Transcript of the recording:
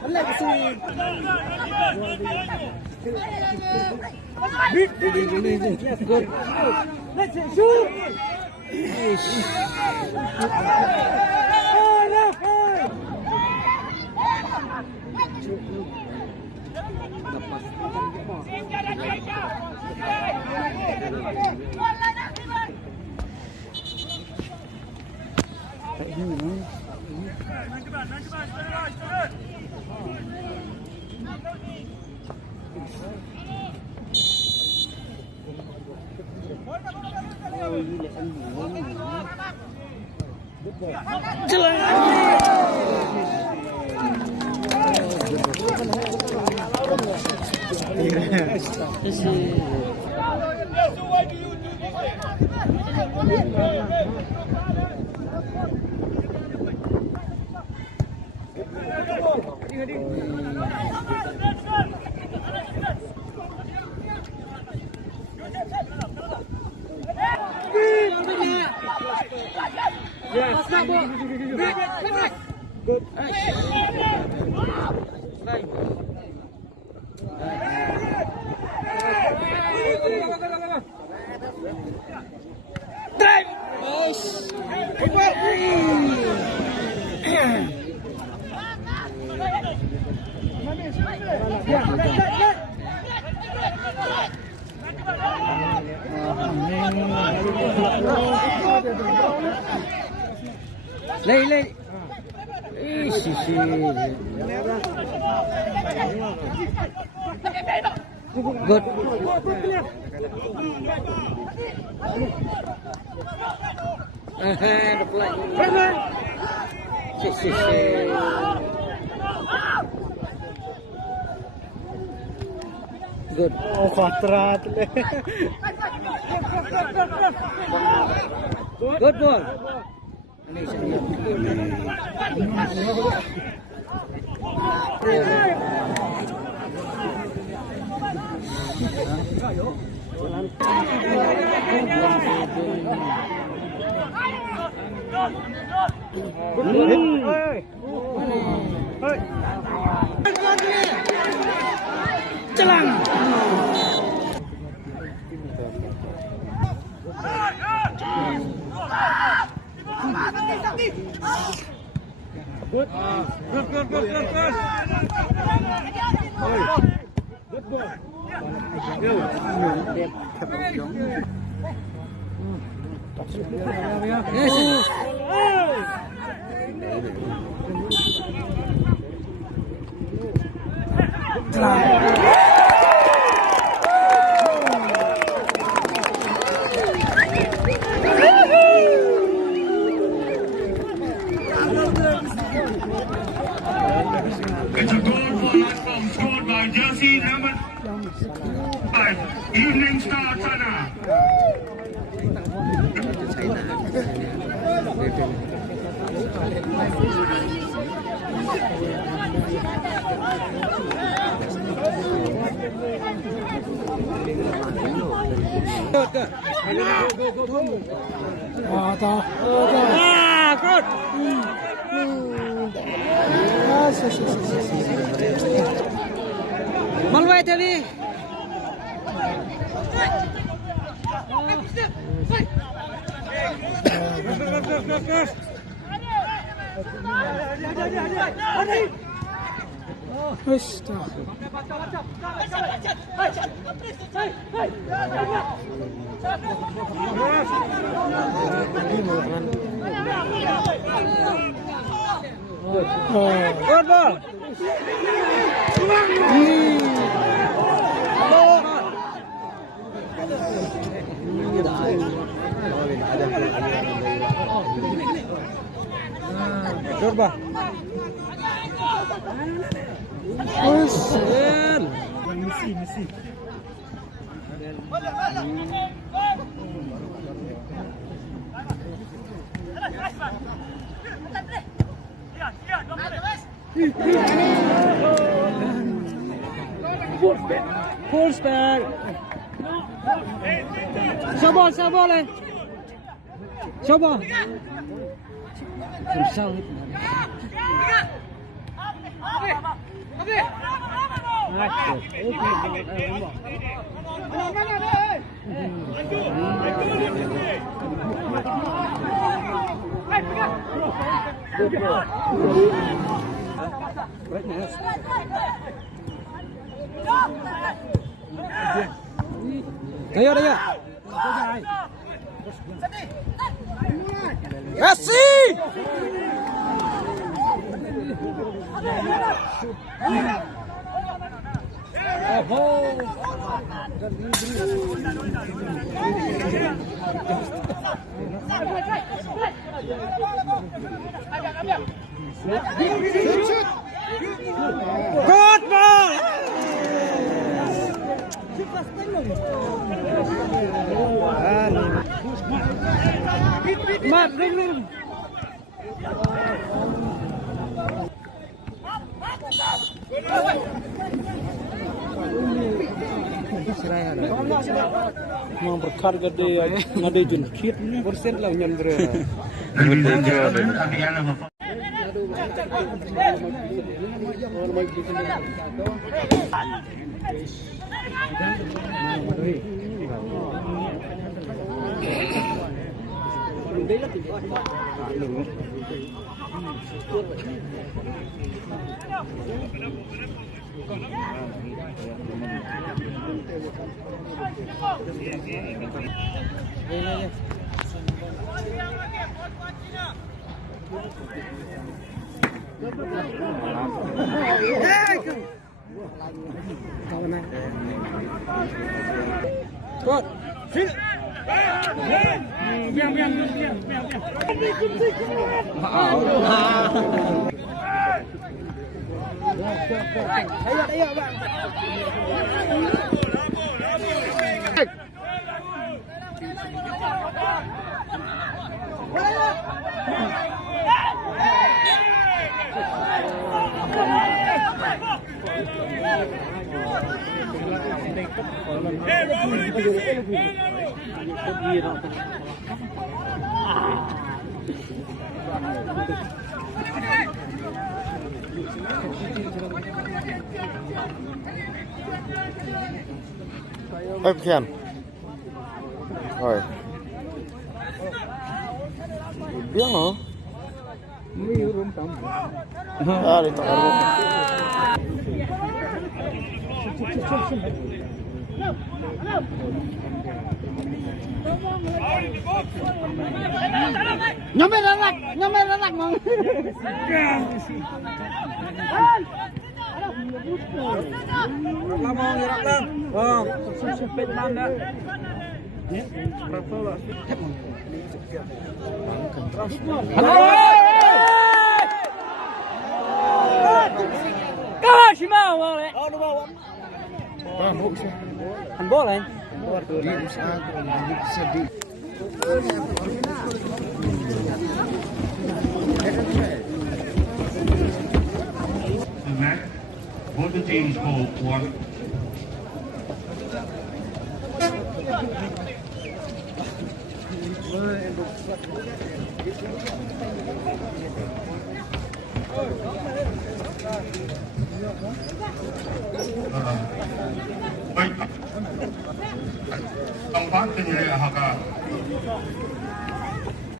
Allah kasih. Yes, good. Let's shoot. Good. Drive. Lay. Sisi. Good. Sisi. Good. Oh, kwadrat. Good ball. Celang. Good. Good ball. Yes. It's a goal for Latcom, scored by jersey number 5, Evening Star China. Good. Malwai tadi. Good ball. Coba. Misi. Full spare. Sabar boleh. Coba. Susah. Ayo dia. Kasih. Good ball. Mat, belum. Mau berkarga dia, ngade jengkit, persen lah nyandra. Ladies and gentlemen, at the end of the Good. Finish. Ơi kèm rồi biết hả à đi tao Nhóm em ra lạc mong. Lama ngirak lang. Oh, sempit mana. Kalah si mau le. Oh, lu bawa. Handball eh. The match, both the teams score one. Baik. Tempat penyelia haka.